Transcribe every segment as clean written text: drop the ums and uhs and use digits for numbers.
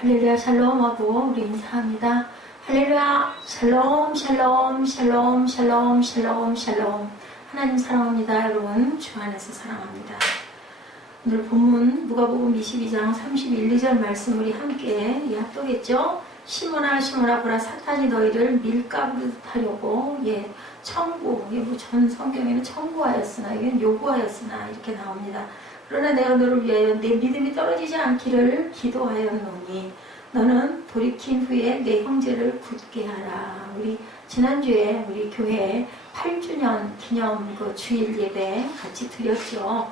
할렐루야 샬롬하고 우리 인사합니다. 할렐루야 샬롬 샬롬 샬롬 샬롬 샬롬 샬롬. 하나님 사랑합니다. 여러분 주 안에서 사랑합니다. 오늘 본문 누가복음 22장 31, 2절 말씀 우리 함께 합독했죠. 시몬아 시몬아 보라 사탄이 너희를 밀가부르듯 하려고 청구, 전 성경에는 청구하였으나 이건 요구하였으나 이렇게 나옵니다. 그러나 내가 너를 위하여 내 믿음이 떨어지지 않기를 기도하였노니 너는 돌이킨 후에 내 형제를 굳게 하라. 우리 지난주에 우리 교회 8주년 기념 그 주일 예배 같이 드렸죠.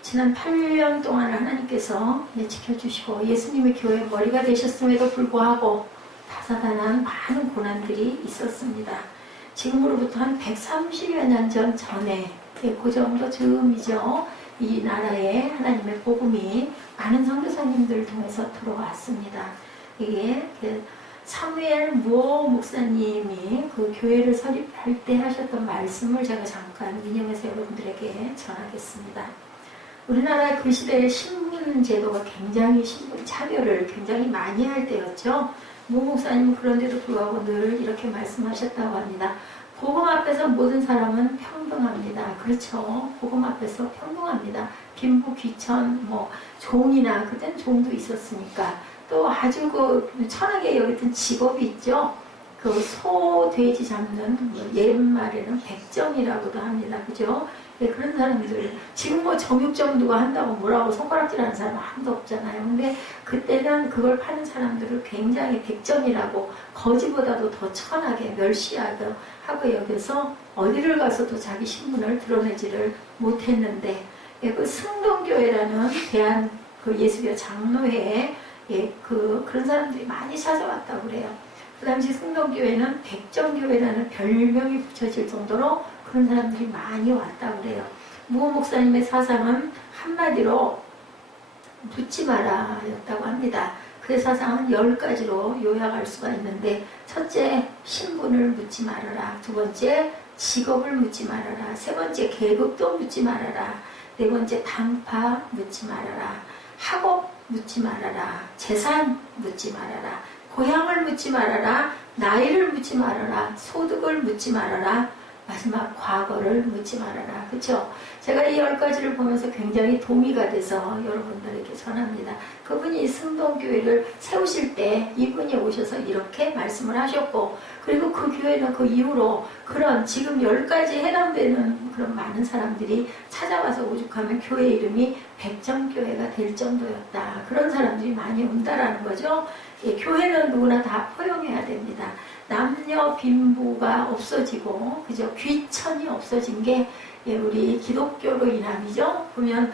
지난 8년 동안 하나님께서 지켜주시고 예수님의 교회 머리가 되셨음에도 불구하고 다사다난 많은 고난들이 있었습니다. 지금으로부터 한 130여 년 전에 그 정도 즈음이죠. 이 나라에 하나님의 복음이 많은 선교사님들을 통해서 들어왔습니다. 이게 사무엘 모 목사님이 그 교회를 설립할 때 하셨던 말씀을 제가 잠깐 인용해서 여러분들에게 전하겠습니다. 우리나라 그 시대의 신분 제도가 굉장히 신분 차별을 굉장히 많이 할 때였죠. 모 목사님은 그런데도 불구하고 늘 이렇게 말씀하셨다고 합니다. 복음 앞에서 모든 사람은 평등합니다. 그렇죠. 복음 앞에서 평등합니다. 빈부 귀천, 종이나 그땐 종도 있었으니까 또 아주 천하게 여겼던 직업이 있죠. 소, 돼지 잡는 옛말에는 백정이라고도 합니다. 그죠? 그런 사람들 지금 정육점 누가 한다고 뭐라고 손가락질하는 사람 아무도 없잖아요. 근데 그때는 그걸 파는 사람들을 굉장히 백정이라고 거지보다도 더 천하게 멸시하고 여겨서 어디를 가서도 자기 신분을 드러내지를 못했는데 그 승동교회라는 대한 예수교 장로회에 그런 사람들이 많이 찾아왔다고 그래요. 그 당시 승동교회는 백정교회라는 별명이 붙여질 정도로 그런 사람들이 많이 왔다고 그래요. 무 목사님의 사상은 한마디로 묻지 마라 였다고 합니다. 그 사상은 10가지로 요약할 수가 있는데 첫째, 신분을 묻지 말아라. 두 번째, 직업을 묻지 말아라. 세 번째, 계급도 묻지 말아라. 네 번째, 당파 묻지 말아라. 학업 묻지 말아라. 재산 묻지 말아라. 고향을 묻지 말아라. 나이를 묻지 말아라. 소득을 묻지 말아라. 마지막 과거를 묻지 말아라. 그렇죠? 제가 이 10가지를 보면서 굉장히 동의가 돼서 여러분들에게 전합니다. 그분이 승동교회를 세우실 때 이분이 오셔서 이렇게 말씀을 하셨고, 그리고 그 교회는 그 이후로 그런 지금 10가지 해당되는 그런 많은 사람들이 찾아와서 오죽하면 교회 이름이 백정교회가 될 정도였다. 그런 사람들이 많이 온다라는 거죠. 교회는 누구나 다 포용해야 됩니다. 남녀 빈부가 없어지고, 그죠? 귀천이 없어진 게 우리 기독교로 인함이죠. 보면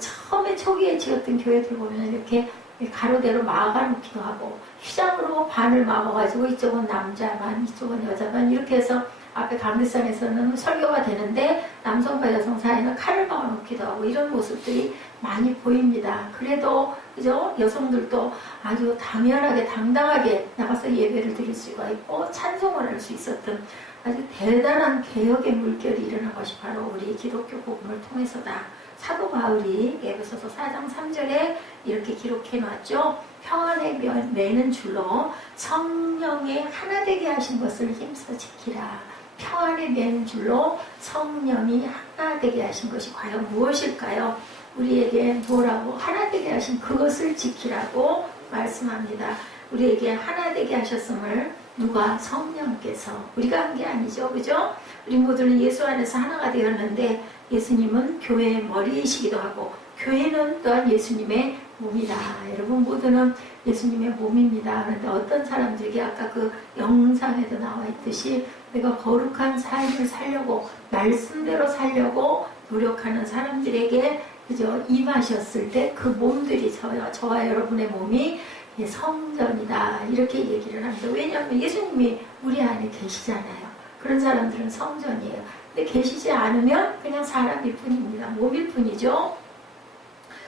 처음에 초기에 지었던 교회들 보면 이렇게 가로대로 막아놓기도 하고, 휘장으로 반을 막아가지고 이쪽은 남자 반, 이쪽은 여자 반 이렇게 해서 앞에 강대상에서는 설교가 되는데 남성과 여성 사이는 칼을 막아놓기도 하고 이런 모습들이 많이 보입니다. 그래도 그죠? 여성들도 아주 당연하게 당당하게 나가서 예배를 드릴 수가 있고 찬송을 할 수 있었던 아주 대단한 개혁의 물결이 일어난 것이 바로 우리 기독교 복음을 통해서다. 사도 바울이 에베소서 4장 3절에 이렇게 기록해 놨죠. 평안에 매는 줄로 성령의 하나 되게 하신 것을 힘써 지키라. 평안에 매는 줄로 성령이 하나 되게 하신 것이 과연 무엇일까요? 우리에게 뭐라고 하나 되게 하신 그것을 지키라고 말씀합니다. 우리에게 하나 되게 하셨음을 누가? 성령께서. 우리가 한 게 아니죠. 그죠? 우리 모두는 예수 안에서 하나가 되었는데 예수님은 교회의 머리이시기도 하고 교회는 또한 예수님의 몸이다. 여러분 모두는 예수님의 몸입니다. 그런데 어떤 사람들에게 아까 그 영상에도 나와 있듯이 내가 거룩한 삶을 살려고 말씀대로 살려고 노력하는 사람들에게 그죠? 임하셨을 때 그 몸들이 저와 여러분의 몸이 성전이다. 이렇게 얘기를 합니다. 왜냐하면 예수님이 우리 안에 계시잖아요. 그런 사람들은 성전이에요. 근데 계시지 않으면 그냥 사람일 뿐입니다. 몸일 뿐이죠.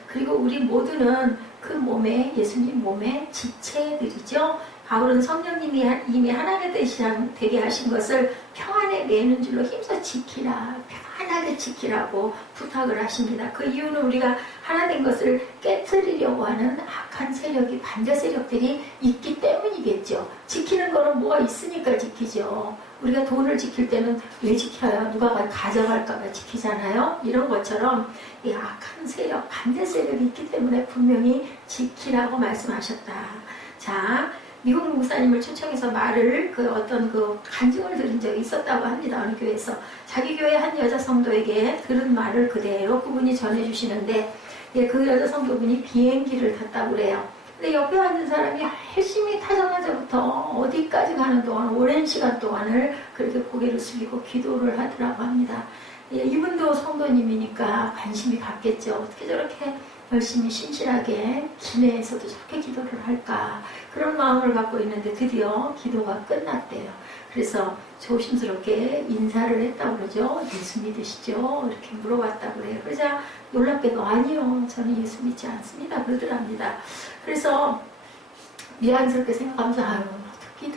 그리고 우리 모두는 그 몸에 예수님 몸의 지체들이죠. 바울은 성령님이 이미 하나가 되게 하신 것을 평안에 매는 줄로 힘써 지키라. 단단하게 지키라고 부탁을 하십니다. 그 이유는 우리가 하나 된 것을 깨트리려고 하는 악한 세력이, 반대 세력들이 있기 때문이겠죠. 지키는 거는 뭐가 있으니까 지키죠. 우리가 돈을 지킬 때는 왜 지켜요? 누가 가져갈까봐 지키잖아요. 이런 것처럼 이 악한 세력, 반대 세력이 있기 때문에 분명히 지키라고 말씀하셨다. 자, 미국 목사님을 초청해서 말을 어떤 간증을 들은 적이 있었다고 합니다. 어느 교회에서 자기 교회 한 여자 성도에게 들은 말을 그대로 그분이 전해주시는데, 예, 그 여자 성도분이 비행기를 탔다고 그래요. 근데 옆에 앉은 사람이 열심히 타자마자부터 어디까지 가는 동안 오랜 시간 동안을 그렇게 고개를 숙이고 기도를 하더라고 합니다. 예, 이분도 성도님이니까 관심이 갔겠죠. 어떻게 저렇게 열심히 신실하게 기내에서도 저렇게 기도를 할까, 그런 마음을 갖고 있는데 드디어 기도가 끝났대요. 그래서 조심스럽게 인사를 했다고 그러죠. 예수 믿으시죠? 이렇게 물어봤다고 그래요. 그러자 놀랍게도 아니요, 저는 예수 믿지 않습니다, 그러더랍니다. 그래서 미안스럽게 생각하면서 아유,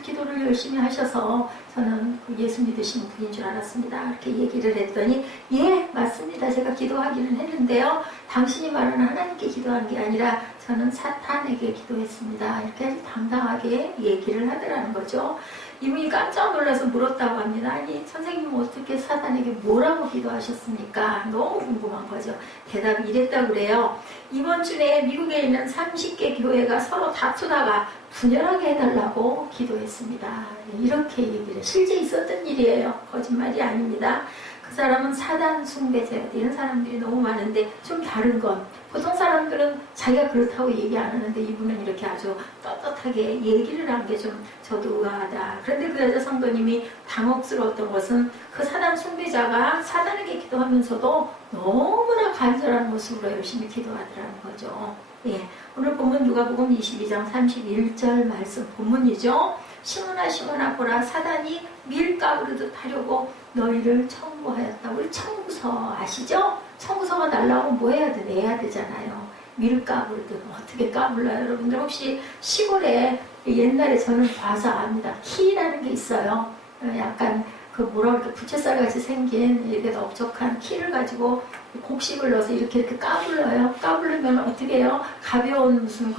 기도를 열심히 하셔서 저는 예수 믿으시는 분인 줄 알았습니다, 이렇게 얘기를 했더니, 예, 맞습니다. 제가 기도하기는 했는데요, 당신이 말하는 하나님께 기도한 게 아니라 저는 사탄에게 기도했습니다, 이렇게 당당하게 얘기를 하더라는 거죠. 이분이 깜짝 놀라서 물었다고 합니다. 아니, 선생님은 어떻게 사탄에게 뭐라고 기도하셨습니까? 너무 궁금한 거죠. 대답이 이랬다고 그래요. 이번 주에 미국에 있는 30개 교회가 서로 다투다가 분열하게 해달라고 기도했습니다. 이렇게 얘기를, 실제 있었던 일이에요. 거짓말이 아닙니다. 그 사람은 사단 숭배자예요. 이런 사람들이 너무 많은데, 좀 다른 건, 보통 사람들은 자기가 그렇다고 얘기 안 하는데 이분은 이렇게 아주 떳떳하게 얘기를 한 게 좀 저도 의아하다. 그런데 그 여자 성도님이 당혹스러웠던 것은 그 사단 숭배자가 사단에게 기도하면서도 너무나 간절한 모습으로 열심히 기도하더라는 거죠. 예, 오늘 본문 누가복음 22장 31절 말씀 본문이죠. 시몬아 시몬아 보라, 사단이 밀가루르듯 하려고 너희를 청구하였다. 우리 청구서 아시죠? 청구서가 날라오면 뭐 해야 돼? 내야 되잖아요. 밀가루르듯 어떻게 까불러요? 여러분들 혹시 시골에 옛날에 저는 봐서 압니다. 키라는 게 있어요. 약간 뭐라 그럴까, 부채살 같이 생긴 이렇게 넓적한 키를 가지고 곡식을 넣어서 이렇게 까불러요. 까불르면 어떻게 해요? 가벼운 무슨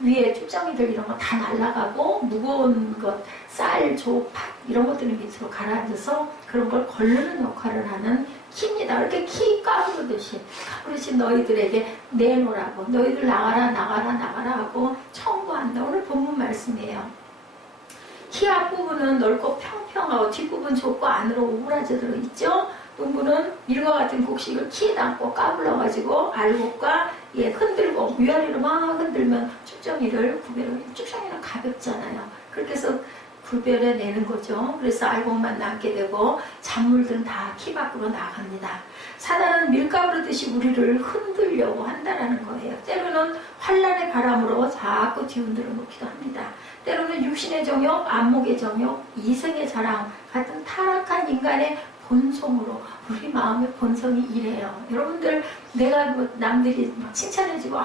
위에 쭉정이들 이런 거 다 날아가고, 무거운 것, 쌀, 조, 팥 이런 것들을 밑으로 가라앉아서 그런 걸 걸르는 역할을 하는 키입니다. 이렇게 키 까부르듯이 너희들에게 내놓으라고, 너희들 나가라 나가라 나가라 하고 청구한다. 오늘 본문 말씀이에요. 키 앞부분은 넓고 평평하고 뒷부분 좁고 안으로 오므라져 들어있죠. 농부는 밀과 같은 곡식을 키에 담고 까불러가지고 알곡과 흔들고 위아래로 막 흔들면 쭉정이를 구별을, 쭉정이는 가볍잖아요. 그렇게 해서 구별해 내는 거죠. 그래서 알곡만 남게 되고 작물들은 다 키 밖으로 나갑니다. 사단은 밀가루듯이 우리를 흔들려고 한다라는 거예요. 때로는 환란의 바람으로 자꾸 뒤흔들어 놓기도 합니다. 때로는 육신의 정욕, 안목의 정욕, 이성의 자랑 같은 타락한 인간의 본성으로, 우리 마음의 본성이 이래요. 여러분들, 내가 남들이 막 칭찬해주고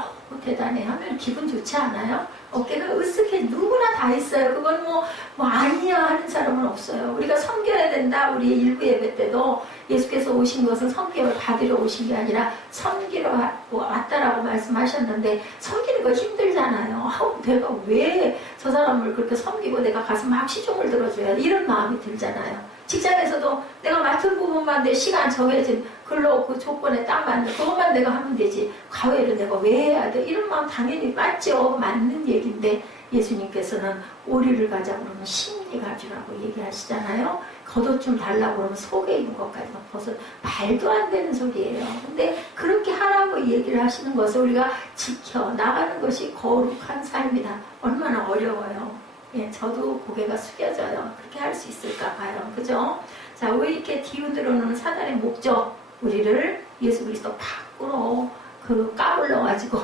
대단해 하면 기분 좋지 않아요? 어깨가 으쓱해. 누구나 다 있어요. 그건 뭐 아니야 하는 사람은 없어요. 우리가 섬겨야 된다. 우리 일부 예배 때도 예수께서 오신 것은 섬김을 받으러 오신 게 아니라 섬기러 왔다라고 말씀하셨는데, 섬기는 거 힘들잖아요. 내가 왜 저 사람을 그렇게 섬기고 내가 가서 막 시종을 들어줘야 돼, 이런 마음이 들잖아요. 직장에서도 내가 맡은 부분만 내 시간 정해진 근로 그 조건에 딱 맞는 그것만 내가 하면 되지, 과외를 내가 왜 해야 돼, 이런 마음 당연히 맞죠. 맞는 얘기인데, 예수님께서는 오리를 가자 그러면 심리 가주라고 얘기하시잖아요. 겉옷 좀 달라고 그러면 속에 있는 것까지 벗어, 말도 안 되는 소리예요. 근데 그렇게 하라고 얘기를 하시는 것을 우리가 지켜 나가는 것이 거룩한 삶이다. 얼마나 어려워요. 예, 저도 고개가 숙여져요. 그렇게 할 수 있을까 봐요. 그죠? 자, 왜 이렇게 뒤흔들어 놓는 사단의 목적, 우리를 예수 그리스도 밖으로 까불러가지고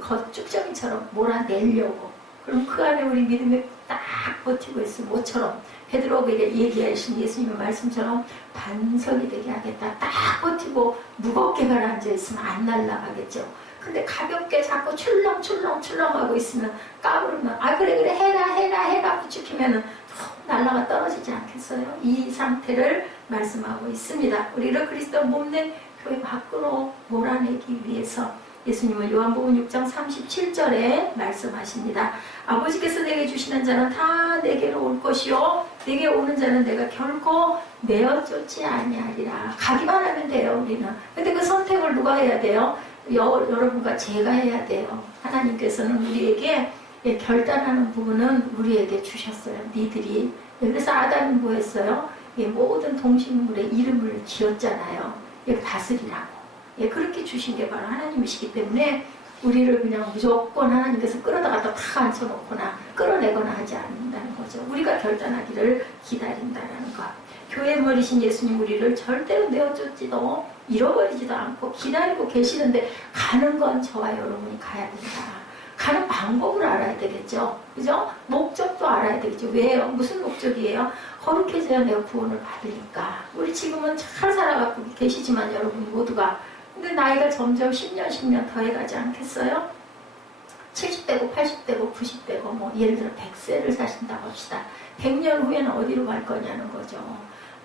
겉 쭉정이처럼 몰아내려고. 그럼 그 안에 우리 믿음이 딱 버티고 있으면 모처럼 베드로에게 얘기하신 예수님의 말씀처럼 반석이 되게 하겠다. 딱 버티고 무겁게 가라앉아 있으면 안 날아가겠죠. 근데 가볍게 자꾸 출렁출렁 하고 있으면 까부르면, 그래 해라 부추기면은 날라가 떨어지지 않겠어요? 이 상태를 말씀하고 있습니다. 우리를 그리스도 몸된 교회 밖으로 몰아내기 위해서 예수님은 요한복음 6장 37절에 말씀하십니다. 아버지께서 내게 주시는 자는 다 내게로 올 것이요 내게 오는 자는 내가 결코 내어 쫓지 아니하리라. 가기만 하면 돼요, 우리는. 근데 그 선택을 누가 해야 돼요? 여러분과 제가 해야 돼요. 하나님께서는 우리에게 결단하는 부분은 우리에게 주셨어요. 니들이. 그래서 아담이 뭐 했어요? 모든 동식물의 이름을 지었잖아요. 다스리라고. 그렇게 주신 게 바로 하나님이시기 때문에 우리를 그냥 무조건 하나님께서 끌어다가 탁 앉혀놓거나 끌어내거나 하지 않는다는 거죠. 우리가 결단하기를 기다린다는 것. 교회 머리신 예수님 우리를 절대로 내어쫓지도 잃어버리지도 않고 기다리고 계시는데 가는 건 저와 여러분이 가야 된다. 가는 방법을 알아야 되겠죠. 그죠? 목적도 알아야 되겠죠. 왜요? 무슨 목적이에요? 거룩해져야 내가 구원을 받으니까. 우리 지금은 잘 살아가고 계시지만 여러분 모두가. 근데 나이가 점점 10년 더해가지 않겠어요? 70대고 80대고 90대고 뭐 예를 들어 100세를 사신다고 합시다. 100년 후에는 어디로 갈 거냐는 거죠.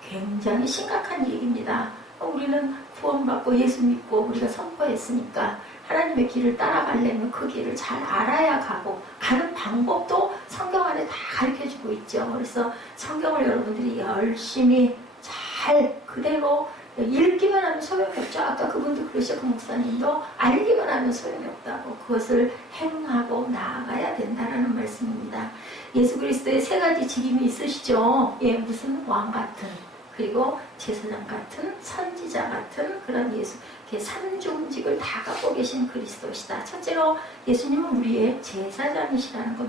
굉장히 심각한 얘기입니다. 우리는 구원받고 예수 믿고 우리가 선포했으니까 하나님의 길을 따라가려면 그 길을 잘 알아야 가고 가는 방법도 성경 안에 다 가르쳐주고 있죠. 그래서 성경을 여러분들이 열심히 잘 그대로 읽기만 하면 소용이 없죠. 아까 그분도 그러셨고 목사님도 알기만 하면 소용이 없다고 그것을 행하고 나아가야 된다라는 말씀입니다. 예수 그리스도의 세 가지 직임이 있으시죠. 무슨 왕 같은 그리고 제사장 같은 선지자 같은 그런 예수 삼중직을 다 갖고 계신 그리스도시다. 첫째로 예수님은 우리의 제사장이시라는 거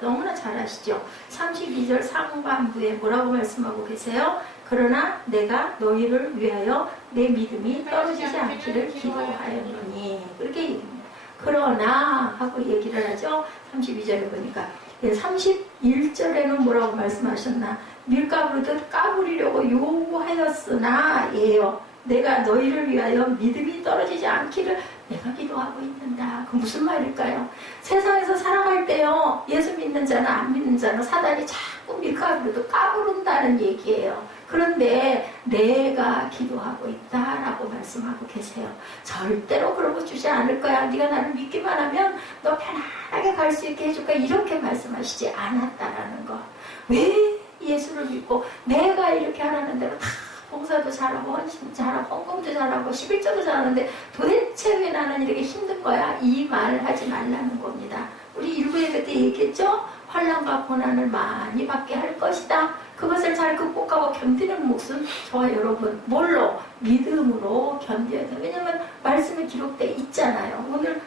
너무나 잘 아시죠. 32절 상반부에 뭐라고 말씀하고 계세요? 그러나 내가 너희를 위하여 내 믿음이 떨어지지 않기를 기도하였노니 그렇게 얘기합니다. 그러나 하고 얘기를 하죠. 32절에 보니까 31절에는 뭐라고 말씀하셨나? 밀가루를 까부리려고 요구하였으나 예요. 내가 너희를 위하여 믿음이 떨어지지 않기를 내가 기도하고 있는다. 그 무슨 말일까요? 세상에서 살아갈 때요. 예수 믿는 자는 안 믿는 자는 사단이 자꾸 밀가루를 까부른다는 얘기예요. 그런데 내가 기도하고 있다라고 말씀하고 계세요. 절대로 그런 거 주지 않을 거야. 네가 나를 믿기만 하면 너 편안하게 갈 수 있게 해줄 거야. 이렇게 말씀하시지 않았다라는 거. 왜 예수를 믿고 내가 이렇게 하라는 대로 다 봉사도 잘하고 헌신도 잘하고 헌금도 잘하고 11조도 잘하는데 도대체 왜 나는 이렇게 힘든 거야? 이 말 하지 말라는 겁니다. 우리 일부에 그때 얘기했죠? 환난과 고난을 많이 받게 할 것이다. 그것을 잘 극복하고 견디는 목숨 저와 여러분 뭘로? 믿음으로 견뎌야 돼요. 왜냐면 말씀에 기록되어 있잖아요. 오늘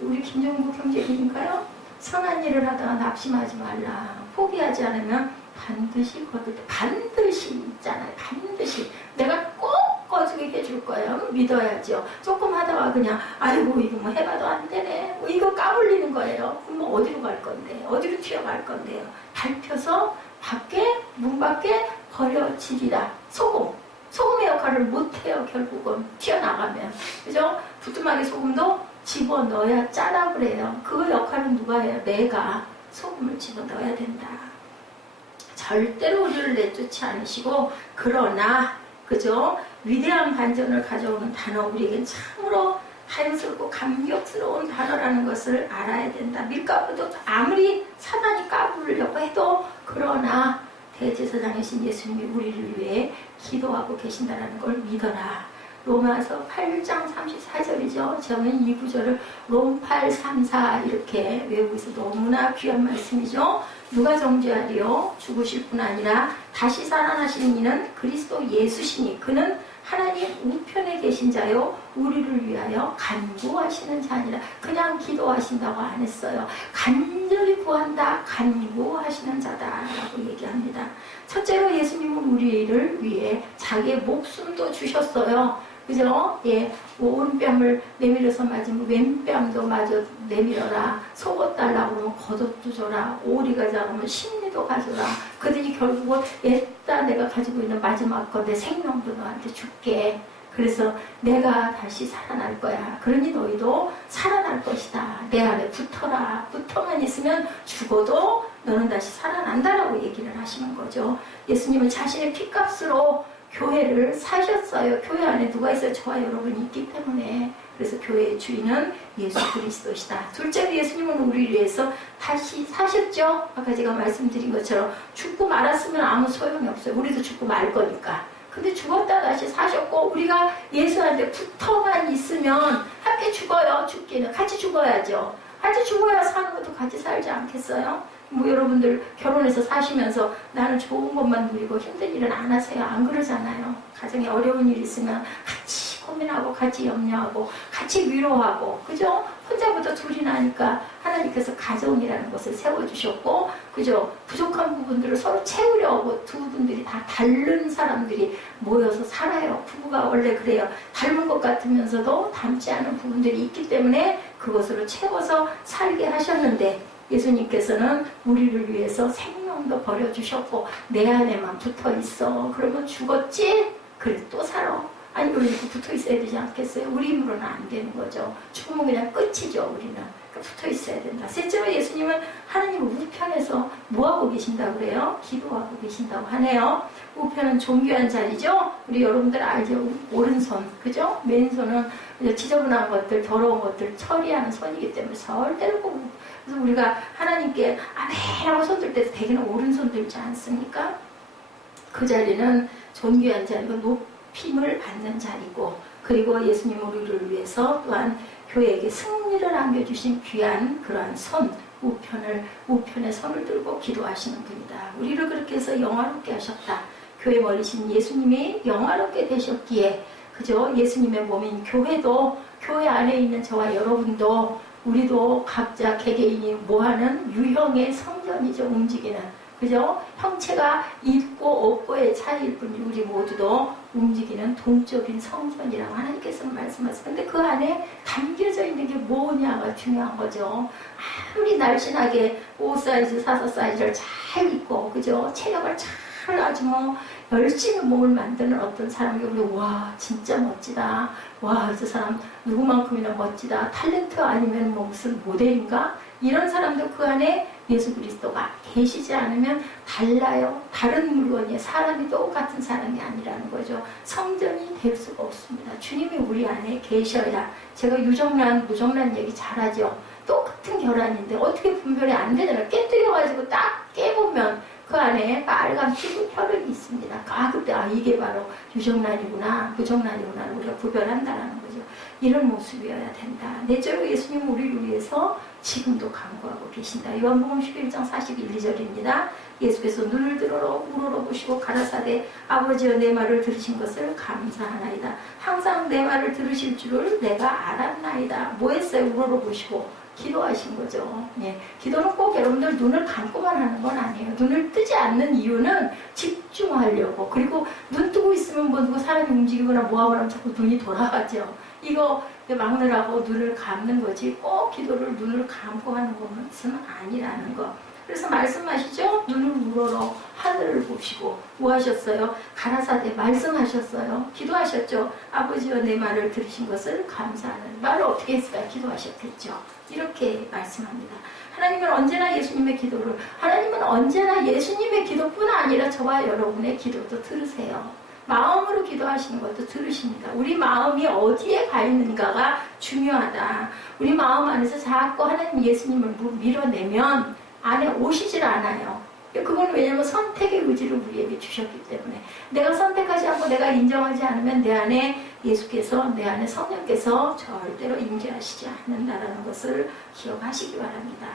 우리 김정국 형제님인가요? 선한 일을 하다가 낙심하지 말라. 포기하지 않으면 반드시 거둘 때 반드시 있잖아요. 반드시 내가 꼭 거두게 해줄 거예요. 믿어야죠. 조금 하다가 그냥 아이고 이거 뭐 해봐도 안 되네. 뭐 이거 까불리는 거예요. 그럼 뭐 어디로 갈 건데? 어디로 튀어갈 건데요? 밟혀서 문 밖에 버려지리라. 소금의 역할을 못해요. 결국은 튀어나가면. 그죠? 부뚜막에 소금도 집어넣어야 짜다 그래요. 그 역할은 누가 해요? 내가 소금을 집어넣어야 된다. 절대로 우리를 내쫓지 않으시고 그러나 그죠? 위대한 반전을 가져오는 단어 우리에겐 참으로 자연스럽고 감격스러운 단어라는 것을 알아야 된다. 밀가루도 아무리 사단이 까부르려고 해도 그러나 대제사장이신 예수님이 우리를 위해 기도하고 계신다는 걸 믿어라. 로마서 8장 34절이죠. 저는 이 구절을 롬8 34 이렇게 외우고 있어 너무나 귀한 말씀이죠. 누가 정죄하리요? 죽으실 뿐 아니라 다시 살아나신 이는 그리스도 예수시니 그는 하나님 우편에 계신 자요 우리를 위하여 간구하시는 자니라. 그냥 기도하신다고 안 했어요. 간절히 구한다. 간구하시는 자다라고 얘기합니다. 첫째로 예수님은 우리를 위해 자기의 목숨도 주셨어요. 그죠? 오른뺨을 내밀어서 맞으면 왼뺨도 마저 내밀어라. 속옷 달라고 그러면 겉옷도 줘라. 오리가 작으면 심리도 가져라. 그러더니 결국은 얘다 내가 가지고 있는 마지막 건데 생명도 너한테 줄게. 그래서 내가 다시 살아날 거야. 그러니 너희도 살아날 것이다. 내 안에 붙어라. 붙어만 있으면 죽어도 너는 다시 살아난다라고 얘기를 하시는 거죠. 예수님은 자신의 피값으로 교회를 사셨어요. 교회 안에 누가 있어요? 저와 여러분이 있기 때문에. 그래서 교회의 주인은 예수 그리스도시다. 둘째로 예수님은 우리를 위해서 다시 사셨죠. 아까 제가 말씀드린 것처럼 죽고 말았으면 아무 소용이 없어요. 우리도 죽고 말 거니까. 근데 죽었다 다시 사셨고 우리가 예수한테 붙어만 있으면 함께 죽어요. 죽기는 같이 죽어야죠. 같이 죽어야 사는 것도 같이 살지 않겠어요? 뭐 여러분들 결혼해서 사시면서 나는 좋은 것만 누리고 힘든 일은 안 하세요? 안 그러잖아요. 가정에 어려운 일 있으면 같이 고민하고 같이 염려하고 같이 위로하고, 그죠? 혼자보다 둘이 나니까 하나님께서 가정이라는 것을 세워주셨고, 그죠? 부족한 부분들을 서로 채우려고 두 분들이 다 다른 사람들이 모여서 살아요. 부부가 원래 그래요. 닮은 것 같으면서도 닮지 않은 부분들이 있기 때문에 그것으로 채워서 살게 하셨는데, 예수님께서는 우리를 위해서 생명도 버려주셨고 내 안에만 붙어있어. 그러면 죽었지? 그래 또 살아. 아니 우리 이렇게 붙어있어야 되지 않겠어요? 우리 힘으로는 안 되는 거죠. 죽으면 그냥 끝이죠. 우리는. 그러니까 붙어있어야 된다. 셋째로 예수님은 하나님 우편에서 뭐하고 계신다고 그래요? 기도하고 계신다고 하네요. 우편은 존귀한 자리죠. 우리 여러분들 알죠? 오른손, 그죠? 맨손은 지저분한 것들, 더러운 것들 처리하는 손이기 때문에 절대로 꼭. 그래서 우리가 하나님께 아멘하고 손들 때 대개는 오른손 들지 않습니까? 그 자리는 존귀한 자리고 높임을 받는 자리고, 그리고 예수님 우리를 위해서 또한 교회에게 승리를 안겨주신 귀한 그러한 손, 우편의 손을 들고 기도하시는 분이다. 우리를 그렇게 해서 영화롭게 하셨다. 교회 머리신 예수님이 영화롭게 되셨기에, 그죠? 예수님의 몸인 교회도, 교회 안에 있는 저와 여러분도, 우리도 각자 개개인이 뭐하는 유형의 성전이죠. 움직이는, 그죠? 형체가 있고 없고의 차이일 뿐이 우리 모두도 움직이는 동적인 성전이라고 하나님께서 말씀하세요. 근데 그 안에 담겨져 있는 게 뭐냐가 중요한 거죠. 아무리 날씬하게 5 사이즈, 4 사이즈를 잘 입고, 그죠? 체력을 잘 아주 뭐 열심히 몸을 만드는 어떤 사람이 우리 와 진짜 멋지다. 와 저 사람 누구만큼이나 멋지다. 탤런트 아니면 뭐 무슨 모델인가? 이런 사람도 그 안에 예수 그리스도가 계시지 않으면 달라요. 다른 물건이 사람이 똑같은 사람이 아니라는 거죠. 성전이 될 수가 없습니다. 주님이 우리 안에 계셔야. 제가 유정란, 무정란 얘기 잘하죠. 똑같은 결함인데 어떻게 분별이 안 되잖아요. 깨뜨려가지고 딱 깨보면 그 안에 빨간 피부 혈액이 있습니다. 그때 이게 바로 유정란이구나, 무정란이구나 우리가 구별한다는 거죠. 이런 모습이어야 된다. 넷째로 예수님은 우리를 위해서 지금도 간구하고 계신다. 요한복음 11장 41, 2절입니다. 예수께서 눈을 들어 우러러보시고 가라사대 아버지여 내 말을 들으신 것을 감사하나이다. 항상 내 말을 들으실 줄을 내가 알았나이다. 뭐 했어요? 우러러보시고 기도하신 거죠. 예. 기도는 꼭 여러분들 눈을 감고만 하는 건 아니에요. 눈을 뜨지 않는 이유는 집중하려고. 그리고 눈 뜨고 있으면 뭐 누구 사람이 움직이거나 뭐하거나 하면 자꾸 눈이 돌아가죠. 이거 막느라고 눈을 감는 거지 꼭 기도를 눈을 감고 하는 것은 아니라는 거. 그래서 말씀하시죠. 눈을 우러러 하늘을 보시고 뭐 하셨어요? 가라사대 말씀하셨어요. 기도하셨죠. 아버지여 내 말을 들으신 것을 감사하는. 말을 어떻게 했을까? 기도하셨겠죠. 이렇게 말씀합니다. 하나님은 언제나 예수님의 기도를, 하나님은 언제나 예수님의 기도뿐 아니라 저와 여러분의 기도도 들으세요. 마음으로 기도하시는 것도 들으십니다. 우리 마음이 어디에 가 있는가가 중요하다. 우리 마음 안에서 자꾸 하나님 예수님을 밀어내면 안에 오시질 않아요. 그건 왜냐면 선택의 의지를 우리에게 주셨기 때문에. 내가 선택하지 않고 내가 인정하지 않으면 내 안에 예수께서, 내 안에 성령께서 절대로 임재하시지 않는다라는 것을 기억하시기 바랍니다.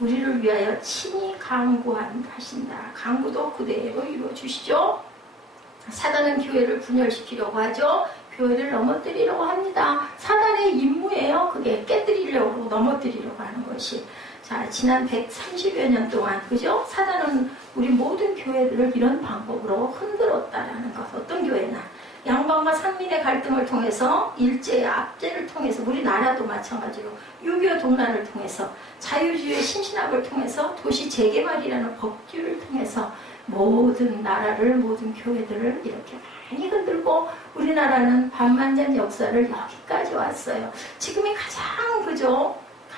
우리를 위하여 친히 강구하신다. 강구도 그대로 이루어주시죠. 사단은 교회를 분열시키려고 하죠. 교회를 넘어뜨리려고 합니다. 사단의 임무예요. 그게 깨뜨리려고 넘어뜨리려고 하는 것이. 자, 지난 130여 년 동안, 그죠? 사단은 우리 모든 교회들을 이런 방법으로 흔들었다라는 것. 어떤 교회나 양반과 상민의 갈등을 통해서 일제의 압제를 통해서 우리나라도 마찬가지로 6.25 동란을 통해서 자유주의의 신신학을 통해서 도시 재개발이라는 법규를 통해서 모든 나라를 모든 교회들을 이렇게 많이 흔들고 우리나라는 반만년 역사를 여기까지 왔어요. 지금이 가장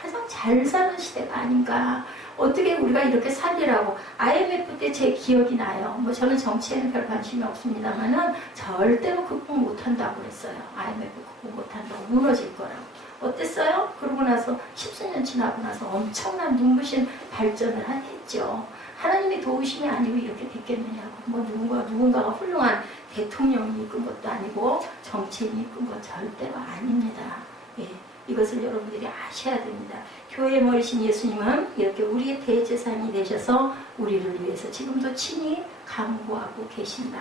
가장 잘 사는 시대가 아닌가. 어떻게 우리가 이렇게 살리라고. IMF 때 제 기억이 나요. 뭐 저는 정치에는 별 관심이 없습니다만은 절대로 극복 못한다고 그랬어요. IMF 극복 못한다고, 무너질 거라고. 어땠어요? 그러고 나서 10수년 지나고 나서 엄청난 눈부신 발전을 했죠. 하나님의 도우심이 아니고 이렇게 됐겠느냐고. 뭐 누군가가 훌륭한 대통령이 이끈 것도 아니고 정치인이 이끈 것 절대로 아닙니다. 예, 이것을 여러분들이 아셔야 됩니다. 교회의 머리신 예수님은 이렇게 우리의 대제사장이 되셔서 우리를 위해서 지금도 친히 간구하고 계신다.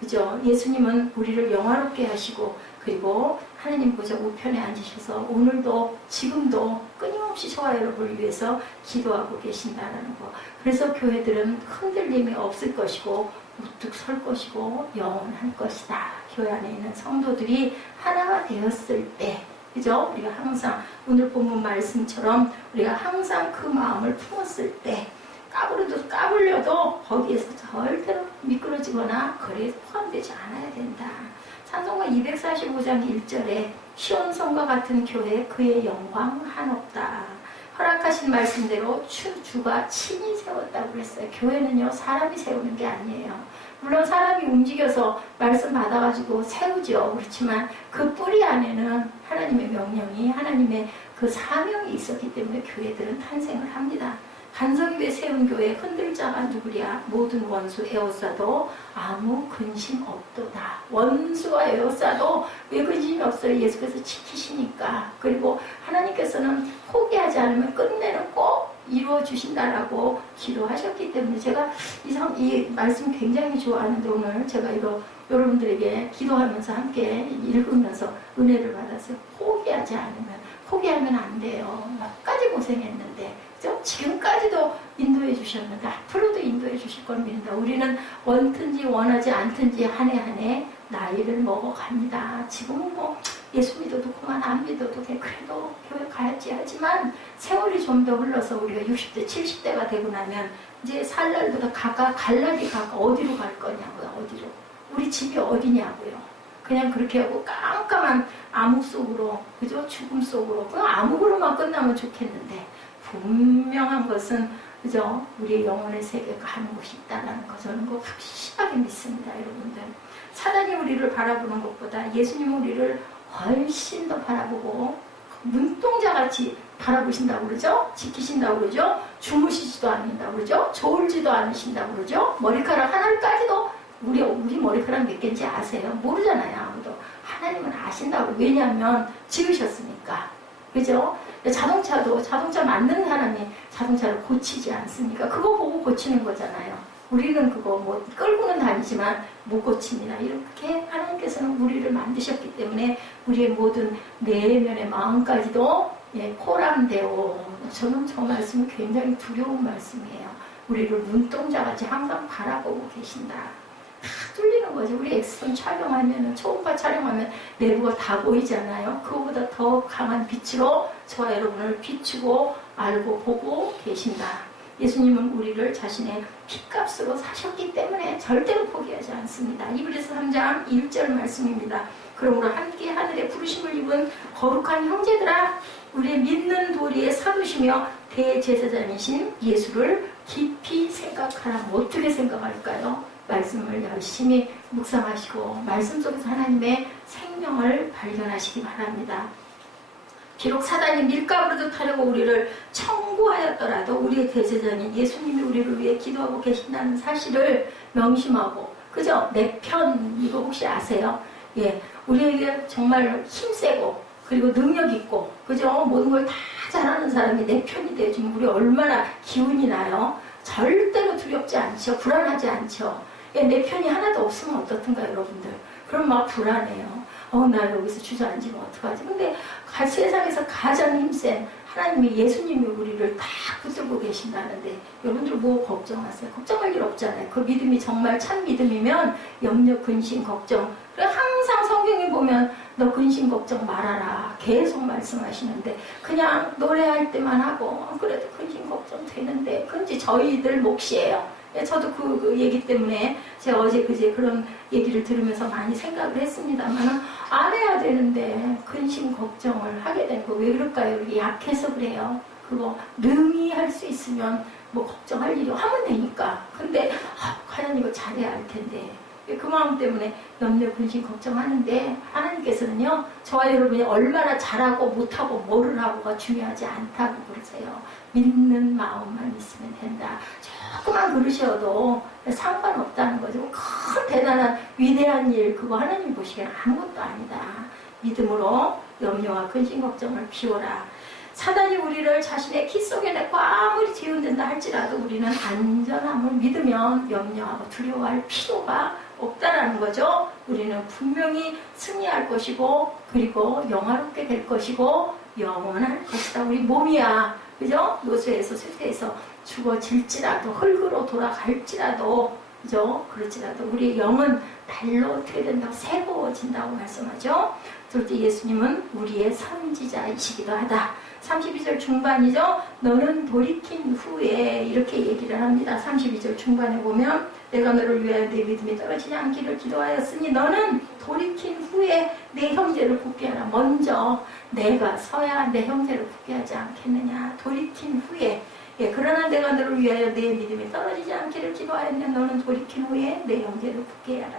그죠? 예수님은 우리를 영화롭게 하시고 그리고 하나님 보좌 우편에 앉으셔서 오늘도 지금도 끊임없이 저와 여러분을 위해서 기도하고 계신다는 거. 그래서 교회들은 흔들림이 없을 것이고 우뚝 설 것이고 영원할 것이다. 교회 안에 있는 성도들이 하나가 되었을 때, 그죠? 우리가 항상 오늘 본문 말씀처럼 우리가 항상 그 마음을 품었을 때 까불려도 거기에서 절대로 미끄러지거나 거리에 포함되지 않아야 된다. 찬송가 245장 1절에 시온성과 같은 교회 그의 영광 한없다. 허락하신 말씀대로 주가 친히 세웠다고 그랬어요. 교회는요 사람이 세우는 게 아니에요. 물론 사람이 움직여서 말씀 받아가지고 세우죠. 그렇지만 그 뿌리 안에는 하나님의 명령이, 하나님의 그 사명이 있었기 때문에 교회들은 탄생을 합니다. 간섭 위에 세운 교회 흔들 자가 누구랴. 모든 원수 에워싸도 아무 근심 없도다. 원수와 에워싸도 왜 근심이 없어요? 예수께서 지키시니까. 그리고 하나님께서는 포기하지 않으면 끝내는 꼭 이루어 주신다라고 기도하셨기 때문에 제가 이 말씀 굉장히 좋아하는데 오늘 제가 이거 여러분들에게 기도하면서 함께 읽으면서 은혜를 받았어요. 포기하면 안 돼요. 몇 가지 고생했는데 지금까지도 인도해 주셨는데 앞으로도 인도해 주실 걸 믿는다. 우리는 원든지 원하지 않든지 한 해 한 해 나이를 먹어갑니다. 지금은 뭐 예수 믿어도 그만 안 믿어도 그래도 교회 가야지 하지만 세월이 좀 더 흘러서 우리가 60대 70대가 되고 나면 이제 살 날보다 갈 날이 어디로 갈 거냐고요. 어디로. 우리 집이 어디냐고요. 그냥 그렇게 하고 깜깜한 암흑 속으로, 그죠? 죽음 속으로. 그냥 암흑으로만 끝나면 좋겠는데 분명한 것은, 그죠? 우리의 영혼의 세계가 가는 곳이 있다는 거 저는 그거 확실하게 믿습니다, 여러분들. 사단이 우리를 바라보는 것보다 예수님은 우리를 훨씬 더 바라보고 눈동자같이 바라보신다고 그러죠? 지키신다고 그러죠? 주무시지도 않는다고 그러죠? 졸지도 않으신다고 그러죠? 머리카락 하나까지도 우리 머리카락 몇 개인지 아세요? 모르잖아요, 아무도. 하나님은 아신다고. 왜냐하면 지으셨으니까. 그죠? 자동차 만드는 사람이 자동차를 고치지 않습니까? 그거 보고 고치는 거잖아요. 우리는 그거 뭐 끌고는 다니지만 못 고칩니다. 이렇게 하나님께서는 우리를 만드셨기 때문에 우리의 모든 내면의 마음까지도 포함되어. 저는 저 말씀이 굉장히 두려운 말씀이에요. 우리를 눈동자같이 항상 바라보고 계신다. 다 뚫리는 거죠. 우리 엑스선 촬영하면, 초음파 촬영하면 내부가 다 보이잖아요. 그거보다 더 강한 빛으로 저와 여러분을 비추고 알고 보고 계신다. 예수님은 우리를 자신의 피값으로 사셨기 때문에 절대로 포기하지 않습니다. 이브리서 3장 1절 말씀입니다. 그러므로 함께 하늘에 부르심을 입은 거룩한 형제들아, 우리의 믿는 도리에 사두시며 대제사장이신 예수를 깊이 생각하라. 어떻게 생각할까요? 말씀을 열심히 묵상하시고 말씀 속에서 하나님의 생명을 발견하시기 바랍니다. 비록 사단이 밀가부르듯 하려고 우리를 청구하였더라도 우리의 대제사장인 예수님이 우리를 위해 기도하고 계신다는 사실을 명심하고, 그죠? 내 편, 이거 혹시 아세요? 예, 우리에게 정말 힘세고 그리고 능력 있고, 그죠? 모든 걸 다 잘하는 사람이 내 편이 돼주면 우리 얼마나 기운이 나요? 절대로 두렵지 않죠. 불안하지 않죠. 예, 내 편이 하나도 없으면 어떻든가 여러분들. 그럼 막 불안해요. 나 여기서 주저앉으면 어떡하지? 근데 세상에서 가장 힘센 하나님이, 예수님이 우리를 다 붙들고 가지고 계신다는데 여러분들 뭐 걱정하세요? 걱정할 일 없잖아요. 그 믿음이 정말 참 믿음이면 염려, 근심, 걱정. 그래 항상 성경에 보면 너 근심, 걱정 말아라. 계속 말씀하시는데 그냥 노래할 때만 하고 그래도 근심, 걱정 되는데 그런지 저희들 몫이에요. 저도 그 얘기 때문에 제가 어제 그제 그런 얘기를 들으면서 많이 생각을 했습니다만 안 해야 되는데 근심 걱정을 하게 되는 거 왜 그럴까요? 우리 약해서 그래요. 그거 능히 할 수 있으면 뭐 걱정할 일이 하면 되니까. 근데 과연 이거 잘해야 할 텐데 그 마음 때문에 염려, 근심, 걱정하는데 하나님께서는요 저와 여러분이 얼마나 잘하고 못하고 뭐를 하고가 중요하지 않다고 그러세요. 믿는 마음만 있으면 된다. 조그만 그릇이어도 상관없다는 거죠. 큰 대단한 위대한 일 그거 하나님 보시기엔 아무것도 아니다. 믿음으로 염려와 근심 걱정을 비워라. 사단이 우리를 자신의 키 속에 넣고 아무리 뒤흔든다 할지라도 우리는 안전함을 믿으면 염려하고 두려워할 필요가 없다라는 거죠. 우리는 분명히 승리할 것이고 그리고 영화롭게 될 것이고 영원할 것이다. 우리 몸이야. 그죠? 노쇠에서 쇠퇴해서 죽어질지라도 흙으로 돌아갈지라도 그죠? 그렇지라도 우리 영은 달로 어떻게 된다고 새로워진다고 말씀하죠. 둘째 예수님은 우리의 선지자이시기도 하다. 32절 중반이죠. 너는 돌이킨 후에 이렇게 얘기를 합니다. 32절 중반에 보면 내가 너를 위하여 내 믿음이 떨어지지 않기를 기도하였으니 너는 돌이킨 후에 내 형제를 굳게 하라. 먼저 내가 서야 내 형제를 굳게 하지 않겠느냐. 돌이킨 후에 그러나 내가 너를 위하여 내 믿음이 떨어지지 않기를 기도하였냐. 너는 돌이킨 후에 내 형제를 굳게 하라.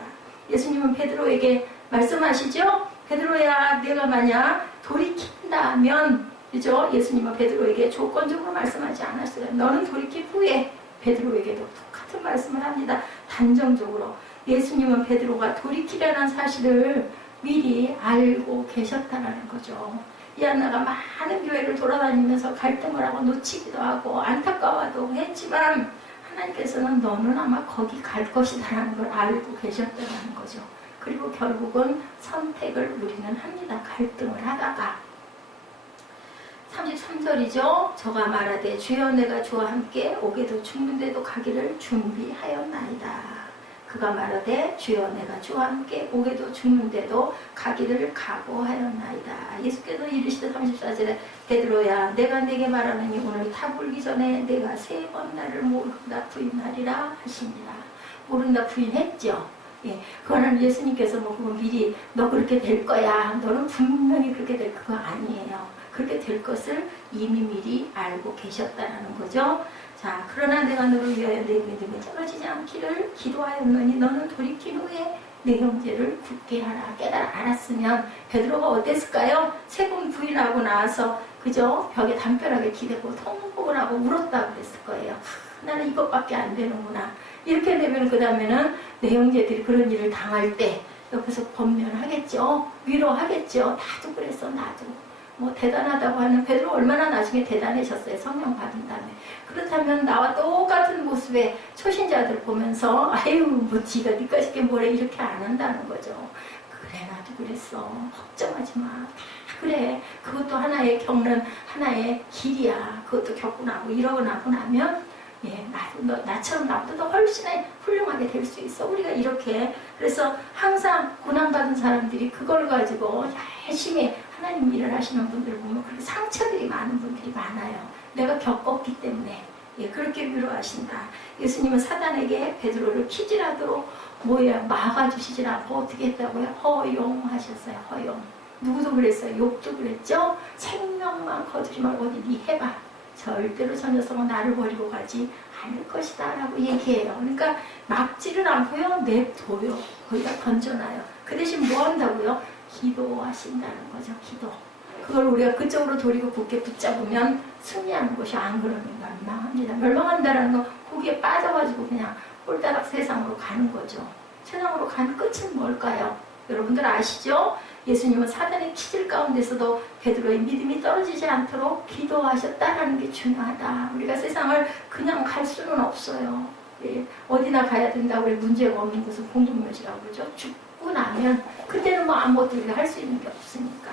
예수님은 베드로에게 말씀하시죠. 베드로야 내가 만약 돌이킨다면 그죠? 예수님은 베드로에게 조건적으로 말씀하지 않았어요. 너는 돌이킨 후에 베드로에게도 똑같은 말씀을 합니다. 단정적으로. 예수님은 베드로가 돌이키려는 사실을 미리 알고 계셨다는 거죠. 이 안나가 많은 교회를 돌아다니면서 갈등을 하고 놓치기도 하고 안타까워도 했지만 하나님께서는 너는 아마 거기 갈 것이다라는 걸 알고 계셨다는 거죠. 그리고 결국은 선택을 우리는 합니다. 갈등을 하다가 33절이죠. 저가 말하되 주여 내가 주와 함께 오게도 죽는데도 가기를 준비하였나이다. 그가 말하되 주여 내가 주와 함께 오게도 죽는데도 가기를 각오하였나이다. 예수께서 이르시되 34절에 베드로야 내가 내게 말하느니 오늘 타불기 전에 내가 3번 나를 모른다 부인하리라 하시니라. 모른다 부인했죠. 그거는 예수님께서 뭐 그거 미리 너 그렇게 될 거야. 너는 분명히 그렇게 될 그거 아니에요. 그렇게 될 것을 이미 미리 알고 계셨다는 거죠. 자, 그러나 내가 너를 위하여 내 믿음이 떨어지지 않기를 기도하였노니 너는 돌이킨 후에 내 형제를 굳게 하라. 깨달아 알았으면 베드로가 어땠을까요? 3번 부인하고 나와서 그저 벽에 담벼락에 기대고 통곡을 하고 울었다고 그랬을 거예요. 나는 이것밖에 안 되는구나. 이렇게 되면 그 다음에는 내 형제들이 그런 일을 당할 때 옆에서 권면하겠죠. 위로하겠죠. 나도 그랬어. 나도. 뭐 대단하다고 하는 베드로 얼마나 나중에 대단해졌어요. 성령 받은 다음에. 그렇다면 나와 똑같은 모습의 초신자들 보면서 아유 뭐 지가 니까짓게 뭐래 이렇게 안 한다는 거죠. 그래 나도 그랬어. 걱정하지 마. 다 그래. 그것도 하나의 겪는 하나의 길이야. 그것도 겪고 나고 이러고 나고 나면 나도 나처럼 나보다 더 훨씬 훌륭하게 될 수 있어. 우리가 이렇게 그래서 항상 고난받은 사람들이 그걸 가지고 열심히 하나님 일을 하시는 분들을 보면 그렇게 상처들이 많은 분들이 많아요. 내가 겪었기 때문에 그렇게 위로하신다. 예수님은 사단에게 베드로를 키질하도록 막아주시질 않고 어떻게 했다고요? 허용하셨어요. 허용. 누구도 그랬어요. 욥도 그랬죠. 생명만 거두지 말고 네 해봐. 절대로 저 녀석은 나를 버리고 가지 않을 것이다 라고 얘기해요. 그러니까 막지를 않고요. 냅둬요. 거기다 던져놔요. 그 대신 뭐 한다고요? 기도하신다는 거죠. 기도. 그걸 우리가 그쪽으로 돌리고 굳게 붙잡으면 승리하는 것이 안 그러면 멸망합니다. 멸망한다는 건 거기에 빠져가지고 그냥 홀다닥 세상으로 가는 거죠. 세상으로 가는 끝은 뭘까요? 여러분들 아시죠? 예수님은 사단의 키질 가운데서도 베드로의 믿음이 떨어지지 않도록 기도하셨다는 게 중요하다. 우리가 세상을 그냥 갈 수는 없어요. 어디나 가야 된다고 우리 문제가 없는 것은 공동묘지라고 그러죠. 죽고 나면 그때는 뭐 아무것도 우리가 할 수 있는 게 없으니까